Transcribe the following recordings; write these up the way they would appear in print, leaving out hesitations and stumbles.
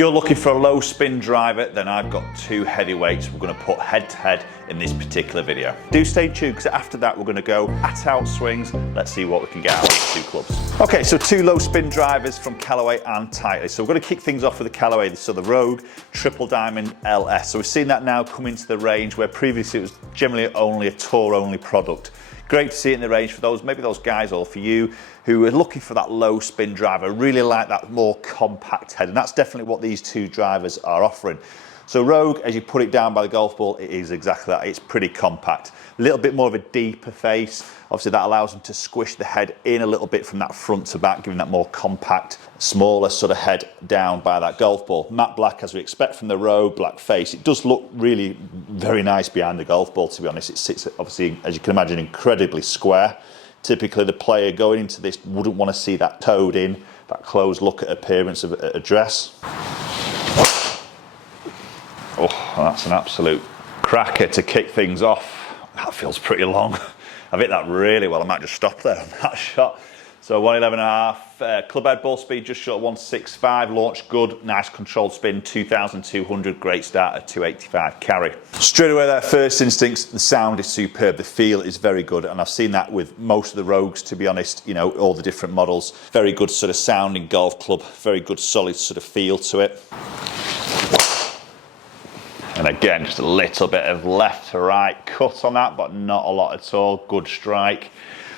you're looking for a low spin driver, then I've got two heavyweights we're going to put head to head in this particular video. Do stay tuned, because after that we're going to go at out swings. Let's see what we can get out of these two clubs. Okay, so two low spin drivers from Callaway and Titleist. So we're going to kick things off with the Callaway, so the Rogue Triple Diamond LS. So we've seen that now come into the range, where previously it was generally only a tour only product. Great to see it in the range for those, maybe those guys, or for you who are looking for that low spin driver, really like that more compact head, and that's definitely what these two drivers are offering. So Rogue, as you put it down by the golf ball, it is exactly that. It's pretty compact. A little bit more of a deeper face. Obviously that allows them to squish the head in a little bit from that front to back, giving that more compact, smaller sort of head down by that golf ball. Matte black, as we expect from the Rogue, black face. It does look really very nice behind the golf ball, to be honest. It sits, obviously, as you can imagine, incredibly square. Typically the player going into this wouldn't want to see that toed in, that closed look at appearance of a dress. Oh, that's an absolute cracker to kick things off. That feels pretty long. I've hit that really well. I might just stop there on that shot. So 111.5, club head ball speed just short of 165, launch good, nice controlled spin, 2,200, great start at 285 carry. Straight away there, first instincts, the sound is superb, the feel is very good, and I've seen that with most of the Rogues, to be honest, you know, all the different models. Very good sort of sounding golf club, very good solid sort of feel to it. And again, just a little bit of left to right cut on that, but not a lot at all. Good strike.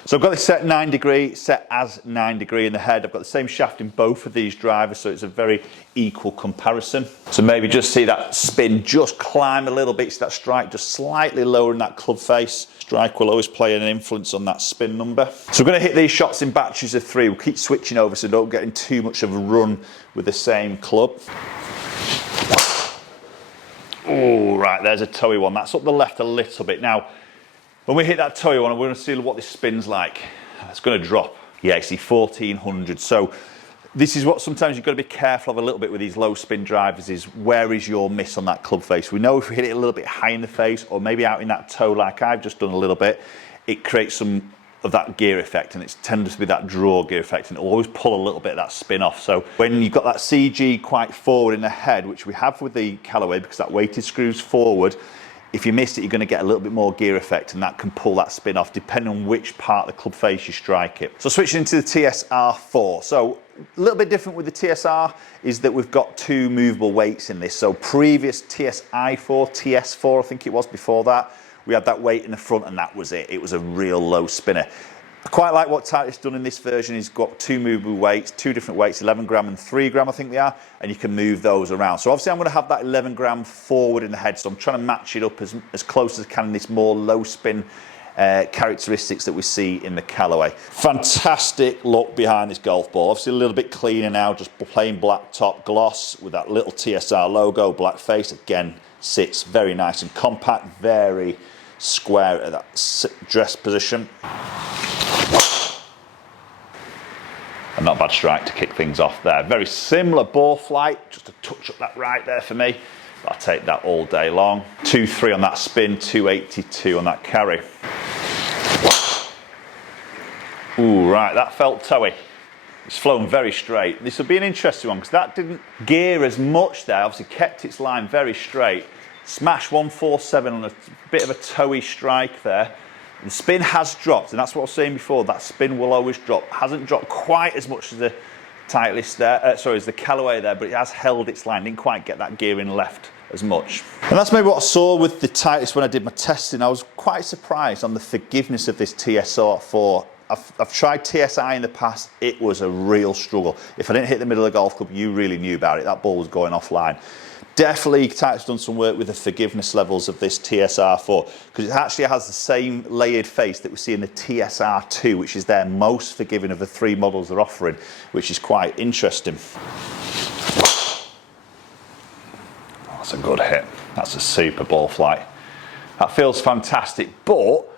So I've got this set 9 degree, set as 9 degree in the head. I've got the same shaft in both of these drivers, so it's a very equal comparison. So maybe just see that spin just climb a little bit, see that strike just slightly lower in that club face. Strike will always play an influence on that spin number. So we're going to hit these shots in batches of 3. We'll keep switching over so don't get in too much of a run with the same club. Oh, right, there's a toey one. That's up the left a little bit. Now, when we hit that toey one, we're going to see what this spin's like. It's going to drop. Yeah, you see 1400. So this is what sometimes you've got to be careful of a little bit with these low spin drivers, is where is your miss on that club face. We know if we hit it a little bit high in the face, or maybe out in that toe like I've just done a little bit, it creates some of that gear effect, and it tends to be that draw gear effect, and it'll always pull a little bit of that spin off. So when you've got that CG quite forward in the head, which we have with the Callaway, because that weighted screws forward, if you miss it, you're going to get a little bit more gear effect, and that can pull that spin off depending on which part of the club face you strike it. So switching into the TSR4. So a little bit different with the TSR is that we've got two movable weights in this. So previous TSI4, TS4 I think it was before that, we had that weight in the front, and that was it. It was a real low spinner. I quite like what Titleist done in this version. He's got two movable weights, two different weights, 11 gram and 3 gram I think they are, and you can move those around. So obviously I'm going to have that 11 gram forward in the head, so I'm trying to match it up as close as I can in this more low spin characteristics that we see in the Callaway. Fantastic look behind this golf ball. Obviously a little bit cleaner now, just plain black top gloss with that little TSR logo, black face. Again, sits very nice and compact, very square at that dress position. And not bad strike to kick things off there. Very similar ball flight, just a touch up that right there for me. I'll take that all day long. 2-3 on that spin, 282 on that carry. Ooh, right, that felt toey. It's flown very straight. This will be an interesting one, because that didn't gear as much there. Obviously kept its line very straight. Smash 147 on a bit of a toey strike there. The spin has dropped, and that's what I was saying before, that spin will always drop. Hasn't dropped quite as much as the Titleist there, as the Callaway there, but it has held its line, didn't quite get that gearing left as much. And that's maybe what I saw with the Titleist when I did my testing. I was quite surprised on the forgiveness of this TSR4. I've tried TSI in the past, it was a real struggle. If I didn't hit the middle of the golf club, you really knew about it. That ball was going offline. Definitely Titleist done some work with the forgiveness levels of this TSR4, because it actually has the same layered face that we see in the TSR2, which is their most forgiving of the 3 models they're offering, which is quite interesting. That's a good hit. That's a super ball flight. That feels fantastic, but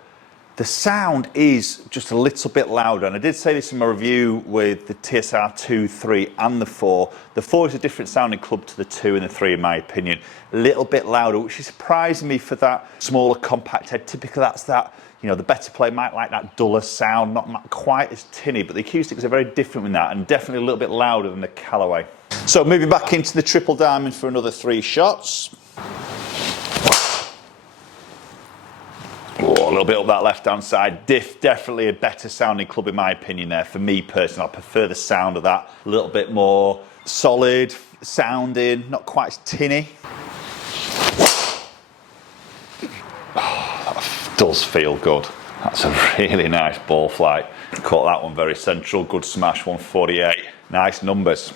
the sound is just a little bit louder, and I did say this in my review with the TSR2, 3 and the 4. The 4 is a different sounding club to the 2 and the 3 in my opinion. A little bit louder, which is surprising me for that smaller compact head. Typically that's that, you know, the better player might like that duller sound, not quite as tinny, but the acoustics are very different with that, and definitely a little bit louder than the Callaway. So moving back into the triple diamond for another 3 shots. Oh, a little bit up that left-hand side. Definitely a better sounding club in my opinion there. For me personally, I prefer the sound of that. A little bit more solid sounding, not quite as tinny. Oh, that does feel good. That's a really nice ball flight. Caught that one very central. Good smash, 148. Nice numbers.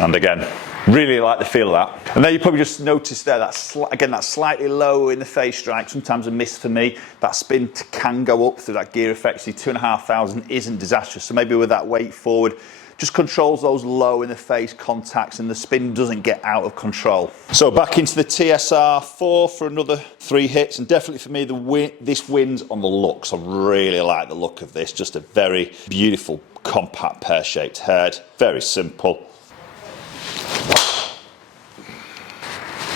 And again, really like the feel of that. And then you probably just noticed there, that slightly low in the face strike, sometimes a miss for me. That spin can go up through that gear effect. See, 2,500 isn't disastrous. So maybe with that weight forward, just controls those low in the face contacts and the spin doesn't get out of control. So back into the TSR4 for another 3 hits. And definitely for me, this wins on the looks. I really like the look of this. Just a very beautiful, compact pear-shaped head. Very simple.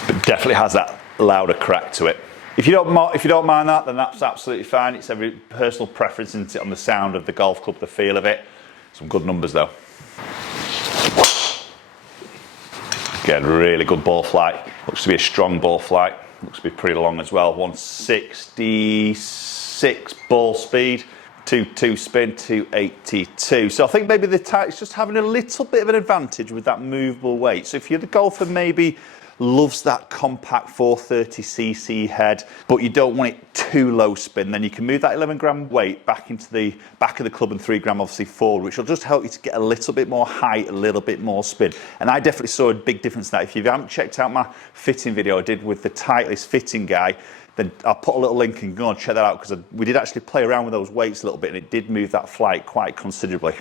But definitely has that louder crack to it. If you don't mind that, then that's absolutely fine. It's every personal preference, isn't it, on the sound of the golf club, the feel of it. Some good numbers though. Again, really good ball flight. Looks to be a strong ball flight. Looks to be pretty long as well. 166 ball speed. 2 spin, 282. So I think maybe the Titleist just having a little bit of an advantage with that movable weight. So if you're the golfer maybe loves that compact 430cc head, but you don't want it too low spin, then you can move that 11 gram weight back into the back of the club and 3 gram obviously forward, which will just help you to get a little bit more height, a little bit more spin. And I definitely saw a big difference in that. If you haven't checked out my fitting video I did with the Titleist fitting guy, then I'll put a little link and go and check that out, because we did actually play around with those weights a little bit and it did move that flight quite considerably.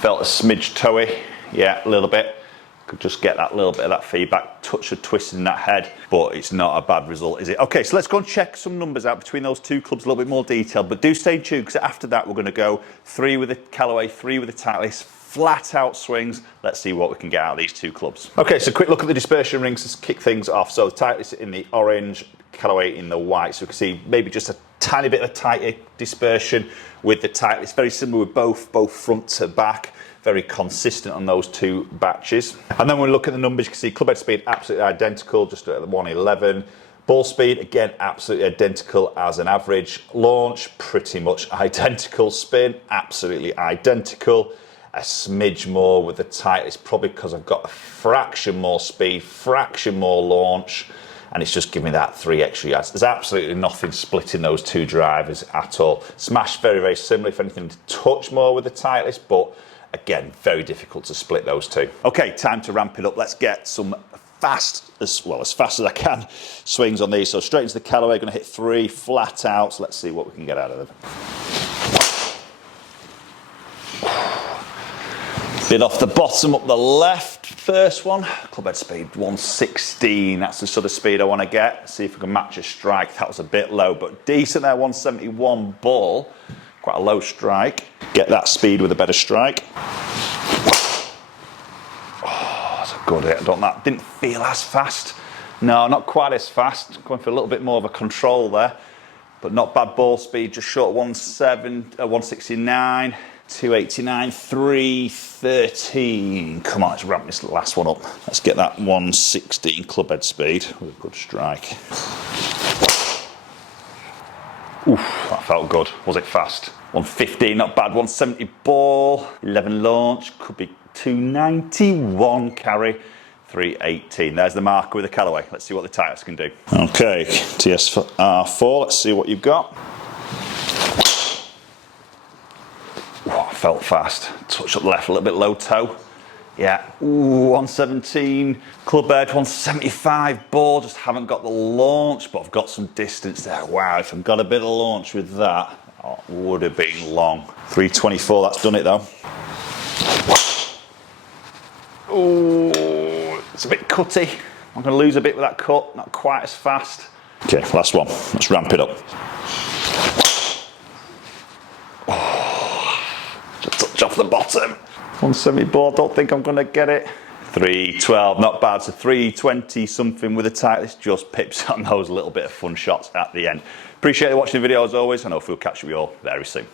Felt a smidge toey, yeah, a little bit. Could just get that little bit of that feedback, touch of twisting in that head, but it's not a bad result, is it? Okay, so let's go and check some numbers out between those 2 clubs, a little bit more detail, but do stay tuned, because after that we're going to go 3 with the Callaway, 3 with the Titleist, flat out swings. Let's see what we can get out of these 2 clubs. Okay, so quick look at the dispersion rings to kick things off. So the Titleist in the orange, Callaway in the white. So we can see maybe just a tiny bit of a tighter dispersion with the Titleist. Very similar with both front to back. Very consistent on those 2 batches. And then when we look at the numbers, you can see club head speed absolutely identical, just at 111. Ball speed, again, absolutely identical as an average. Launch, pretty much identical. Spin, absolutely identical. A smidge more with the Titleist, probably because I've got a fraction more speed, fraction more launch, and it's just giving me that 3 extra yards. There's absolutely nothing splitting those 2 drivers at all. Smash very, very similar, if anything, to touch more with the Titleist, but again, very difficult to split those 2. Okay, time to ramp it up. Let's get some fast as fast as I can swings on these. So straight into the Callaway, going to hit 3 flat out. So let's see what we can get out of them. Bit off the bottom up the left, first one. Club head speed 116. That's the sort of speed I want to get. See if we can match a strike. That was a bit low, but decent there. 171 ball. Quite a low strike. Get that speed with a better strike. Oh, that's a good hit. That didn't feel as fast. No, not quite as fast. Going for a little bit more of a control there, but not bad ball speed. Just short 169. 289, 313. Come on, let's ramp this last one up. Let's get that 116 club head speed with a good strike. Oof, that felt good. Was it fast? 115, not bad. 170 ball, 11 launch, could be 291 carry. 318. There's the marker with the Callaway. Let's see what the Titleist can do. Okay, TSR4, let's see what you've got. Felt fast. Touch up left, a little bit low toe. Yeah, ooh, 117 club head, 175 ball. Just haven't got the launch, but I've got some distance there. Wow, if I've got a bit of launch with that, oh, it would have been long. 324, that's done it though. Ooh, it's a bit cutty. I'm going to lose a bit with that cut, not quite as fast. Okay, last one. Let's ramp it up. Off the bottom. 170 ball, don't think I'm going to get it. 312, not bad. So 320 something with a Titleist, just pips on those little bit of fun shots at the end. Appreciate you watching the video as always, and hopefully we'll catch up with you all very soon.